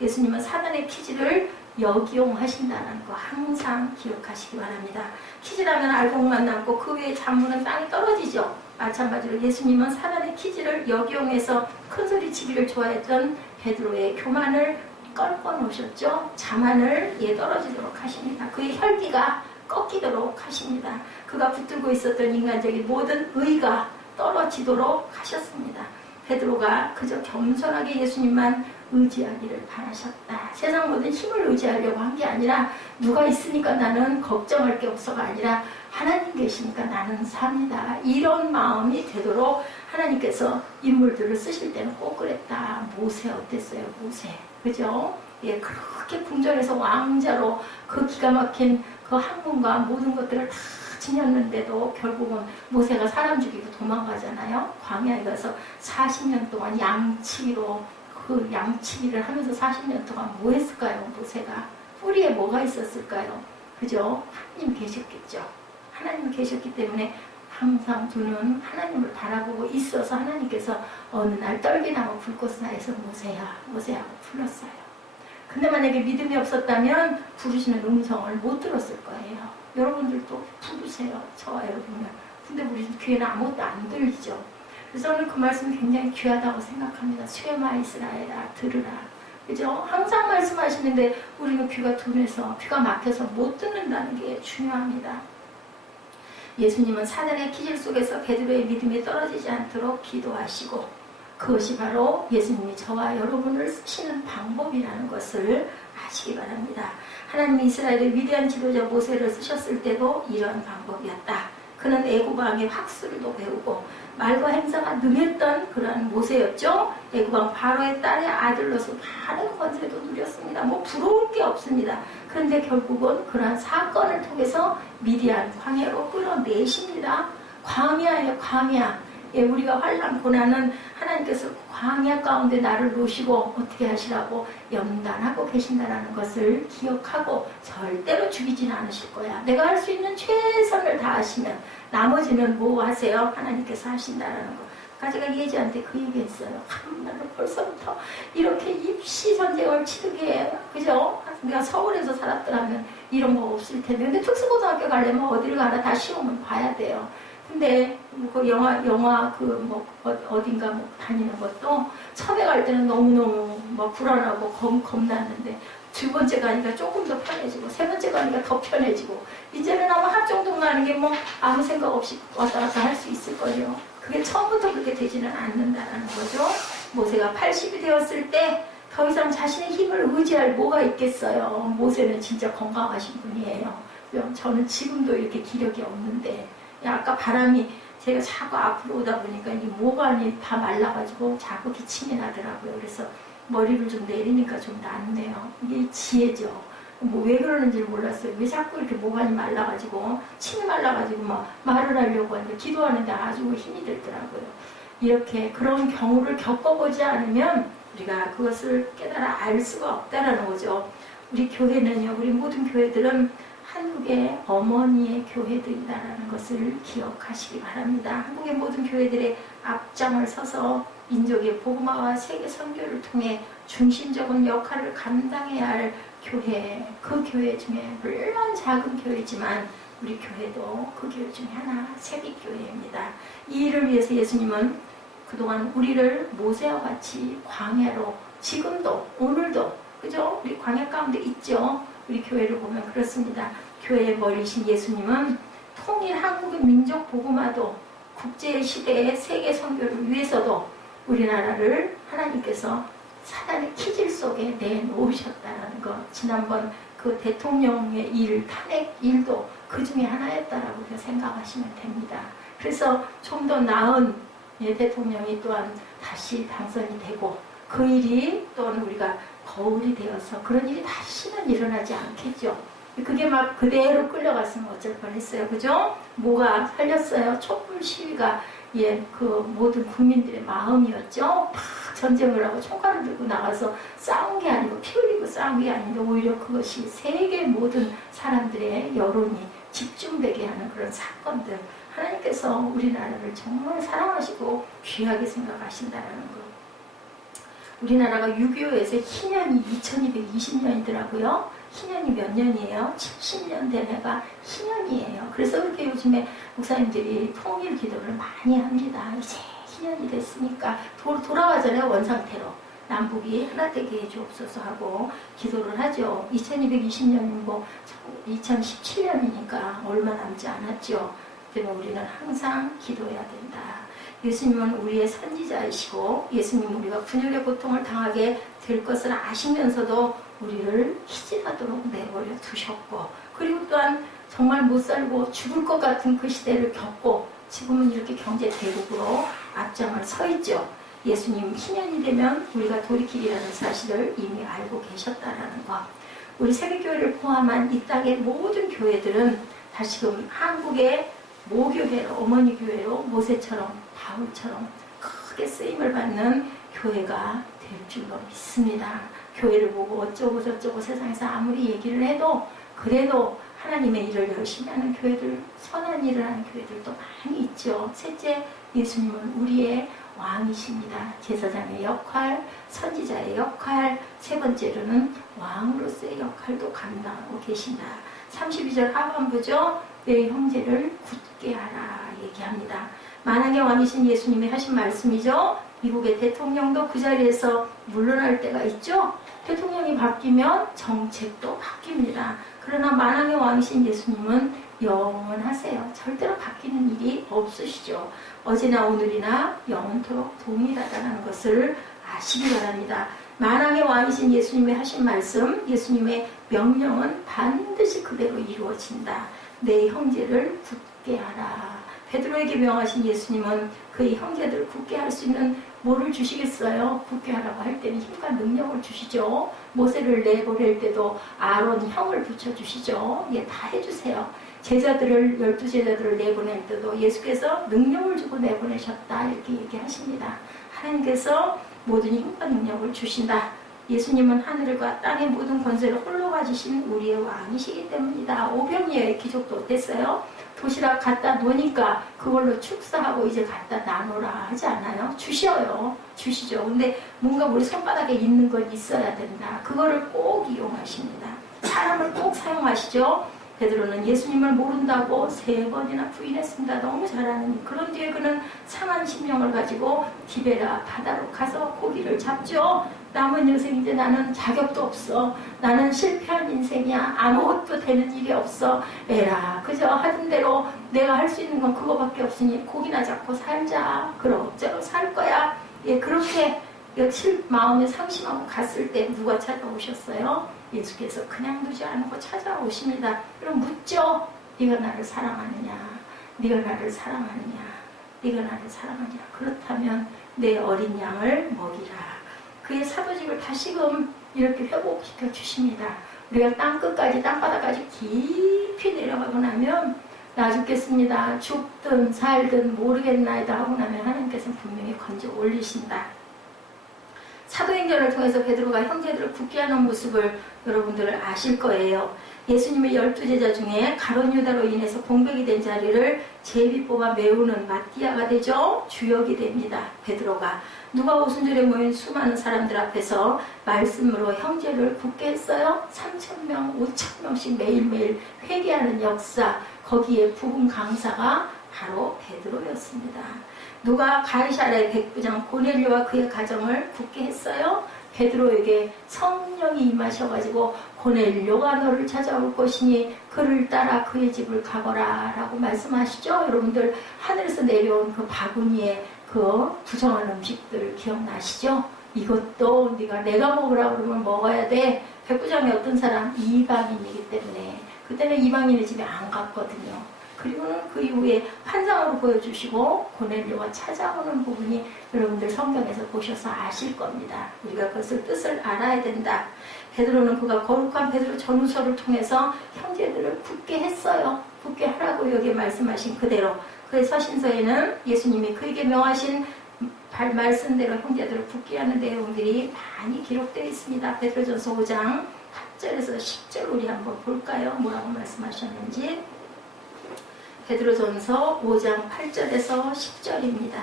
예수님은 사단의 키질을 역이용하신다는 거 항상 기억하시기 바랍니다. 키즈라면 알곡만 남고 그 외의 작물은 땅에 떨어지죠. 마찬가지로 예수님은 사단의 키즈를 역이용해서 큰소리치기를 좋아했던 베드로의 교만을 꺾어 놓으셨죠. 자만을 떨어지도록 하십니다. 그의 혈기가 꺾이도록 하십니다. 그가 붙들고 있었던 인간적인 모든 의가 떨어지도록 하셨습니다. 베드로가 그저 겸손하게 예수님만 의지하기를 바라셨다. 세상 모든 힘을 의지하려고 한 게 아니라 누가 있으니까 나는 걱정할 게 없어가 아니라 하나님 계시니까 나는 삽니다. 이런 마음이 되도록 하나님께서 인물들을 쓰실 때는 꼭 그랬다. 모세 어땠어요? 모세. 그죠? 예, 그렇게 궁전에서 왕자로 그 기가 막힌 그 학문과 모든 것들을 다 지녔는데도 결국은 모세가 사람 죽이고 도망가잖아요. 광야에 가서 40년 동안 양치기로 그 양치기를 하면서 40년 동안 뭐 했을까요? 모세가 뿌리에 뭐가 있었을까요? 그죠? 하나님 계셨겠죠. 하나님 계셨기 때문에 항상 두는 하나님을 바라보고 있어서 하나님께서 어느 날 떨기나무 불꽃사에서 모세야 모세하고 불렀어요. 근데 만약에 믿음이 없었다면 부르시는 음성을 못 들었을 거예요. 여러분들도 부르세요. 저와 여러분을. 근데 우리 귀에는 아무것도 안 들리죠. 그래서 저는 그 말씀이 굉장히 귀하다고 생각합니다. 쉐마 이스라엘아 들으라. 그죠? 항상 말씀하시는데 우리는 귀가 둔해서 귀가 막혀서 못 듣는다는 게 중요합니다. 예수님은 사단의 기질 속에서 베드로의 믿음이 떨어지지 않도록 기도하시고 그것이 바로 예수님이 저와 여러분을 쓰시는 방법이라는 것을 아시기 바랍니다. 하나님이 이스라엘의 위대한 지도자 모세를 쓰셨을 때도 이러한 방법이었다. 그는 애굽 왕의 학술도 배우고 말과 행사가 능했던 그러한 모세였죠. 애굽 왕 바로의 딸의 아들로서 많은 권세도 누렸습니다. 뭐 부러울 게 없습니다. 그런데 결국은 그러한 사건을 통해서 미디안 광야로 끌어내십니다. 광야예요, 광야. 예, 우리가 환난 고난은 하나님께서 광야 가운데 나를 놓으시고 어떻게 하시라고 연단하고 계신다는 것을 기억하고 절대로 죽이지는 않으실 거야. 내가 할 수 있는 최선을 다하시면 나머지는 뭐 하세요? 하나님께서 하신다는 거. 제가 예지한테 그 얘기했어요. 나는 벌써부터 이렇게 입시 전쟁을 치르게, 그죠? 내가 서울에서 살았더라면 이런 거 없을 텐데. 근데 특수고등학교 가려면 어디를 가나 다 시험을 봐야 돼요. 근데 그 영화 어딘가 뭐 다니는 것도 처음에 갈 때는 너무너무 막 불안하고 겁났는데 두 번째 가니까 조금 더 편해지고 세 번째 가니까 더 편해지고 이제는 아마 합정동 가는 게 뭐 아무 생각 없이 왔다 갔다 할 수 있을 거죠. 그게 처음부터 그렇게 되지는 않는다라는 거죠. 모세가 80이 되었을 때 더 이상 자신의 힘을 의지할 뭐가 있겠어요. 모세는 진짜 건강하신 분이에요. 저는 지금도 이렇게 기력이 없는데 아까 바람이 제가 자꾸 앞으로 오다 보니까 이 모관이 다 말라가지고 자꾸 기침이 나더라고요. 그래서 머리를 좀 내리니까 좀 낫네요. 이게 지혜죠. 뭐 왜 그러는지 몰랐어요. 왜 자꾸 이렇게 모관이 말라가지고 침이 말라가지고 막 말을 하려고 하는데 기도하는데 아주 힘이 들더라고요. 이렇게 그런 경우를 겪어보지 않으면 우리가 그것을 깨달아 알 수가 없다라는 거죠. 우리 교회는요, 우리 모든 교회들은 한국의 어머니의 교회들이다라는 것을 기억하시기 바랍니다. 한국의 모든 교회들의 앞장을 서서 민족의 복음화와 세계 선교를 통해 중심적인 역할을 감당해야 할 교회, 그 교회 중에 물론 작은 교회지만 우리 교회도 그 교회 중에 하나 세빛교회입니다. 이 일을 위해서 예수님은 그동안 우리를 모세와 같이 광야로 지금도 오늘도 그죠? 우리 광야 가운데 있죠. 우리 교회를 보면 그렇습니다. 교회의 머리신 예수님은 통일 한국의 민족 복음화도 국제 시대의 세계 선교를 위해서도 우리나라를 하나님께서 사단의 키질 속에 내놓으셨다는 것. 지난번 그 대통령의 일, 탄핵 일도 그 중에 하나였다라고 생각하시면 됩니다. 그래서 좀 더 나은 대통령이 또한 다시 당선이 되고 그 일이 또한 우리가 거울이 되어서 그런 일이 다시는 일어나지 않겠죠. 그게 막 그대로 끌려갔으면 어쩔 뻔했어요. 그죠? 뭐가 살렸어요? 촛불 시위가 그 모든 국민들의 마음이었죠. 막 전쟁을 하고 총칼을 들고 나가서 싸운 게 아니고 피 흘리고 싸운 게 아닌데 오히려 그것이 세계 모든 사람들의 여론이 집중되게 하는 그런 사건들. 하나님께서 우리나라를 정말 사랑하시고 귀하게 생각하신다는 것. 우리나라가 6.25에서 희년이 2220년이더라고요. 희년이 몇 년이에요? 70년 된 해가 희년이에요. 그래서 그렇게 요즘에 목사님들이 통일 기도를 많이 합니다. 이제 희년이 됐으니까 돌아가잖아요. 원상태로. 남북이 하나 되게 해주옵소서 하고 기도를 하죠. 2220년이 뭐 2017년이니까 얼마 남지 않았죠. 때문에 우리는 항상 기도해야 된다. 예수님은 우리의 선지자이시고 예수님 우리가 분열의 고통을 당하게 될 것을 아시면서도 우리를 희진하도록 내버려 두셨고, 그리고 또한 정말 못 살고 죽을 것 같은 그 시대를 겪고 지금은 이렇게 경제 대국으로 앞장을 서 있죠. 예수님 희년이 되면 우리가 돌이키리라는 사실을 이미 알고 계셨다라는 것. 우리 세계교회를 포함한 이 땅의 모든 교회들은 다시금 한국의 모교회로, 어머니 교회로 모세처럼 바울처럼 크게 쓰임을 받는 교회가 될 줄로 믿습니다. 교회를 보고 어쩌고 저쩌고 세상에서 아무리 얘기를 해도 그래도 하나님의 일을 열심히 하는 교회들, 선한 일을 하는 교회들도 많이 있죠. 셋째, 예수님은 우리의 왕이십니다. 제사장의 역할, 선지자의 역할, 세 번째로는 왕으로서의 역할도 감당하고 계신다. 32절 하반부죠. 내 형제를 굳게 하라 얘기합니다. 만왕의 왕이신 예수님이 하신 말씀이죠. 미국의 대통령도 그 자리에서 물러날 때가 있죠. 대통령이 바뀌면 정책도 바뀝니다. 그러나 만왕의 왕이신 예수님은 영원하세요. 절대로 바뀌는 일이 없으시죠. 어제나 오늘이나 영원토록 동일하다는 것을 아시기 바랍니다. 만왕의 왕이신 예수님이 하신 말씀, 예수님의 명령은 반드시 그대로 이루어진다. 내 형제를 굳게 하라. 베드로에게 명하신 예수님은 그의 형제들을 굳게 할 수 있는 뭐를 주시겠어요? 굳게 하라고 할 때는 힘과 능력을 주시죠. 모세를 내보낼 때도 아론 형을 붙여주시죠. 예, 다 해주세요. 제자들을, 12제자들을 내보낼 때도 예수께서 능력을 주고 내보내셨다 이렇게 얘기하십니다. 하나님께서 모든 힘과 능력을 주신다. 예수님은 하늘과 땅의 모든 권세를 홀로 가지신 우리의 왕이시기 때문이다. 오병이어의 기적도 어땠어요? 도시락 갖다 놓으니까 그걸로 축사하고 이제 갖다 나누라 하지 않아요? 주시죠. 근데 뭔가 우리 손바닥에 있는 건 있어야 된다. 그거를 꼭 이용하십니다. 사람을 꼭 사용하시죠. 베드로는 예수님을 모른다고 3번이나 부인했습니다. 너무 잘하는. 그런 뒤에 그는 상한 심령을 가지고 디베라 바다로 가서 고기를 잡죠. 남은 인생 이제 나는 자격도 없어. 나는 실패한 인생이야. 아무것도 되는 일이 없어. 에라 그저 하던 대로 내가 할 수 있는 건 그거밖에 없으니 고기나 잡고 살자. 그럭저럭 살 거야. 예, 그렇게 마음에 상심하고 갔을 때 누가 찾아오셨어요? 예수께서 그냥 두지 않고 찾아오십니다. 그럼 묻죠. 네가 나를 사랑하느냐? 네가 나를 사랑하느냐? 네가 나를 사랑하냐? 그렇다면 내 어린 양을 먹이라. 그의 사도직을 다시금 이렇게 회복시켜 주십니다. 우리가 땅끝까지 땅바닥까지 깊이 내려가고 나면 나 죽겠습니다. 죽든 살든 모르겠나이다 하고 나면 하나님께서는 분명히 건져 올리신다. 사도행전을 통해서 베드로가 형제들을 굳게 하는 모습을 여러분들 아실 거예요. 예수님의 12제자 중에 가룟 유다로 인해서 공백이 된 자리를 제비 뽑아 메우는 마띠아가 되죠. 주역이 됩니다. 베드로가 누가 오순절에 모인 수많은 사람들 앞에서 말씀으로 형제를 굳게 했어요. 3,000명, 5,000명씩 매일매일 회개하는 역사, 거기에 부분 강사가 바로 베드로였습니다. 누가 가이사랴의 백부장 고넬료와 그의 가정을 굳게 했어요? 베드로에게 성령이 임하셔가지고 고넬료가 너를 찾아올 것이니 그를 따라 그의 집을 가거라 라고 말씀하시죠. 여러분들 하늘에서 내려온 그 바구니에 그 부정한 음식들 기억나시죠? 이것도 내가 먹으라 그러면 먹어야 돼. 백부장이 어떤 사람? 이방인이기 때문에 그때는 이방인의 집에 안 갔거든요. 그리고는 그 이후에 환상으로 보여주시고 고넬료가 찾아오는 부분이 여러분들 성경에서 보셔서 아실 겁니다. 우리가 그것을 뜻을 알아야 된다. 베드로는 그가 거룩한 베드로 전후서를 통해서 형제들을 굳게 했어요. 굳게 하라고 여기에 말씀하신 그대로. 그의 서신서에는 예수님이 그에게 명하신 말씀대로 형제들을 굳게 하는 내용들이 많이 기록되어 있습니다. 베드로전서 5장 8절에서 10절 우리 한번 볼까요? 뭐라고 말씀하셨는지. 베드로전서 5장 8절에서 10절입니다.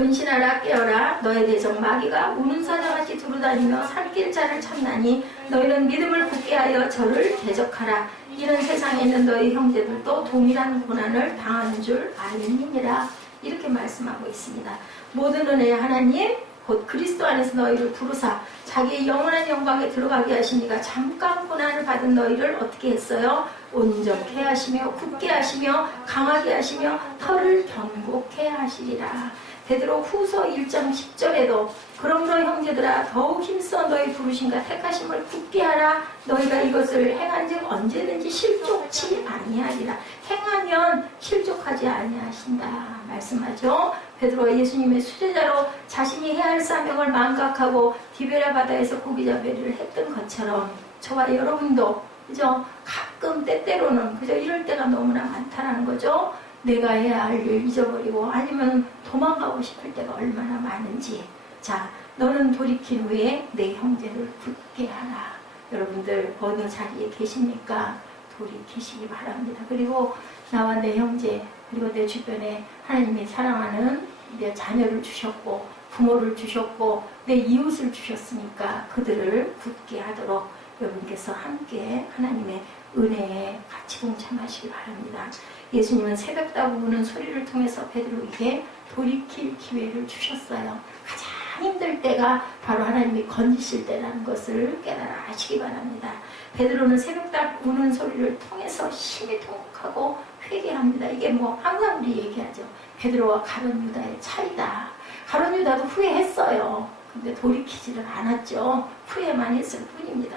근신하라 깨어라 너의 대적 마귀가 우는 사자같이 두루다니며 살길 자를 찾나니 너희는 믿음을 굳게 하여 저를 대적하라. 이런 세상에 있는 너희 형제들도 동일한 고난을 당하는 줄 알미니라. 이렇게 말씀하고 있습니다. 모든 은혜의 하나님 곧 그리스도 안에서 너희를 부르사 자기의 영원한 영광에 들어가게 하시니가 잠깐 고난을 받은 너희를 어떻게 했어요? 온전케 하시며 굳게 하시며 강하게 하시며 털을 견고케 하시리라. 베드로 후서 1장 10절에도 그러므로 형제들아 더욱 힘써 너희 부르심과 택하심을 굳게 하라. 너희가 이것을 행한즉 언제든지 실족치 아니하리라. 행하면 실족하지 아니하신다 말씀하죠. 베드로가 예수님의 수제자로 자신이 해야 할 사명을 망각하고 디베라 바다에서 고기잡이를 했던 것처럼 저와 여러분도 그죠? 가끔 때때로는 그죠? 이럴 때가 너무나 많다라는 거죠. 내가 해야 할 일 잊어버리고 아니면 도망가고 싶을 때가 얼마나 많은지. 자, 너는 돌이킨 후에 내 형제를 굳게 하라. 여러분들 어느 자리에 계십니까? 돌이키시기 바랍니다. 그리고 나와 내 형제 그리고 내 주변에 하나님이 사랑하는 내 자녀를 주셨고 부모를 주셨고 내 이웃을 주셨으니까 그들을 굳게 하도록 여러분께서 함께 하나님의 은혜에 같이 동참하시기 바랍니다. 예수님은 새벽다고 우는 소리를 통해서 베드로에게 돌이킬 기회를 주셨어요. 가장 힘들 때가 바로 하나님이 건지실 때라는 것을 깨달아 아시기 바랍니다. 베드로는 새벽다고 우는 소리를 통해서 심히 통곡하고 회개합니다. 이게 뭐 항상 우리 얘기하죠. 베드로와 가룟 유다의 차이다. 가룟 유다도 후회했어요. 근데 돌이키지를 않았죠. 후회만 했을 뿐입니다.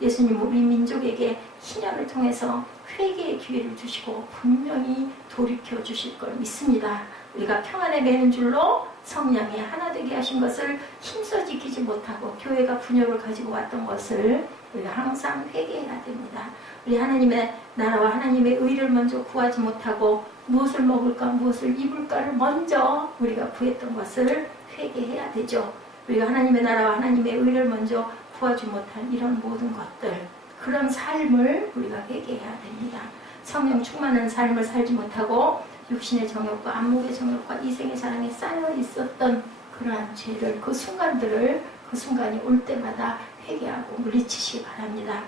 예수님 우리 민족에게 희년을 통해서 회개의 기회를 주시고 분명히 돌이켜 주실 걸 믿습니다. 우리가 평안에 매는 줄로 성령이 하나 되게 하신 것을 힘써 지키지 못하고 교회가 분열을 가지고 왔던 것을 우리가 항상 회개해야 됩니다. 우리 하나님의 나라와 하나님의 의를 먼저 구하지 못하고 무엇을 먹을까 무엇을 입을까를 먼저 우리가 구했던 것을 회개해야 되죠. 우리가 하나님의 나라와 하나님의 의를 먼저 구하지 못한 이런 모든 것들 그런 삶을 우리가 회개해야 됩니다. 성령 충만한 삶을 살지 못하고 육신의 정욕과 안목의 정욕과 이생의 사랑에 쌓여 있었던 그러한 죄를 그 순간들을 그 순간이 올 때마다 회개하고 물리치시기 바랍니다.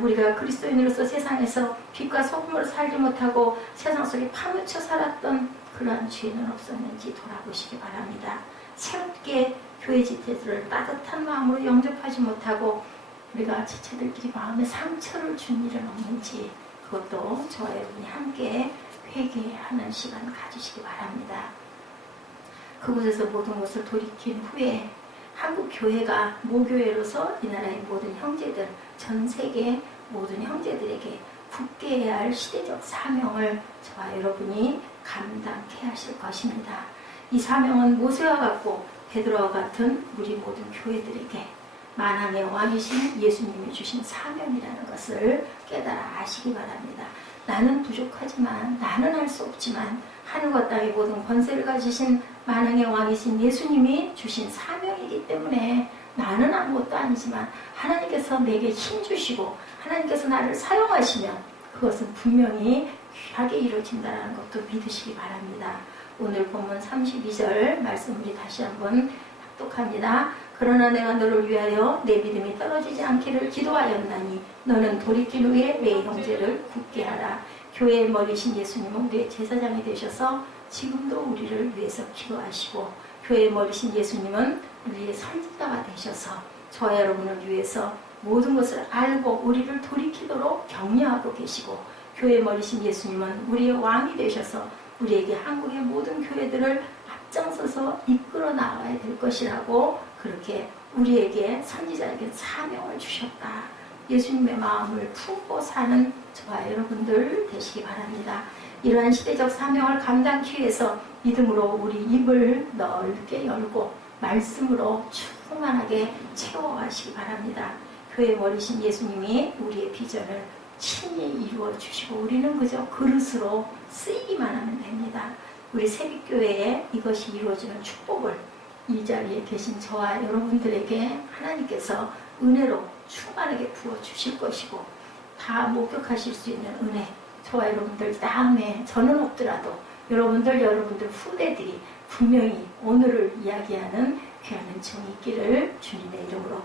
우리가 그리스도인으로서 세상에서 빛과 소금으로 살지 못하고 세상 속에 파묻혀 살았던 그러한 죄는 없었는지 돌아보시기 바랍니다. 새롭게 교회 지체들을 따뜻한 마음으로 영접하지 못하고 우리가 지체들끼리 마음에 상처를 준 일은 없는지 그것도 저와 여러분이 함께 회개하는 시간을 가지시기 바랍니다. 그곳에서 모든 것을 돌이킨 후에 한국 교회가 모교회로서 이 나라의 모든 형제들, 전 세계 모든 형제들에게 굳게 해야 할 시대적 사명을 저와 여러분이 감당케 하실 것입니다. 이 사명은 모세와 같고 베드로와 같은 우리 모든 교회들에게 만왕의 왕이신 예수님이 주신 사명이라는 것을 깨달아 아시기 바랍니다. 나는 부족하지만 나는 할 수 없지만 하늘과 땅의 모든 권세를 가지신 만왕의 왕이신 예수님이 주신 사명이기 때문에 나는 아무것도 아니지만 하나님께서 내게 힘 주시고 하나님께서 나를 사용하시면 그것은 분명히 귀하게 이루어진다는 것도 믿으시기 바랍니다. 오늘 본문 32절 말씀 우리 다시 한번 합독합니다. 그러나 내가 너를 위하여 내 믿음이 떨어지지 않기를 기도하였나니 너는 돌이킨 후에 내 형제를 굳게 하라. 교회의 머리신 예수님은 우리의 제사장이 되셔서 지금도 우리를 위해서 기도하시고 교회의 머리신 예수님은 우리의 선지자가 되셔서 저와 여러분을 위해서 모든 것을 알고 우리를 돌이키도록 격려하고 계시고 교회의 머리신 예수님은 우리의 왕이 되셔서 우리에게 한국의 모든 교회들을 앞장서서 이끌어 나가야 될 것이라고 그렇게 우리에게 선지자에게 사명을 주셨다. 예수님의 마음을 품고 사는 저와 여러분들 되시기 바랍니다. 이러한 시대적 사명을 감당하기 위해서 믿음으로 우리 입을 넓게 열고 말씀으로 충만하게 채워가시기 바랍니다. 교회 머리신 예수님이 우리의 비전을 친히 이루어 주시고 우리는 그저 그릇으로 쓰이기만 하면 됩니다. 우리 새빛교회에 이것이 이루어지는 축복을 이 자리에 계신 저와 여러분들에게 하나님께서 은혜로 충만하게 부어주실 것이고 다 목격하실 수 있는 은혜 저와 여러분들 다음에 저는 없더라도 여러분들 후대들이 분명히 오늘을 이야기하는 귀한 은총이 있기를 주님의 이름으로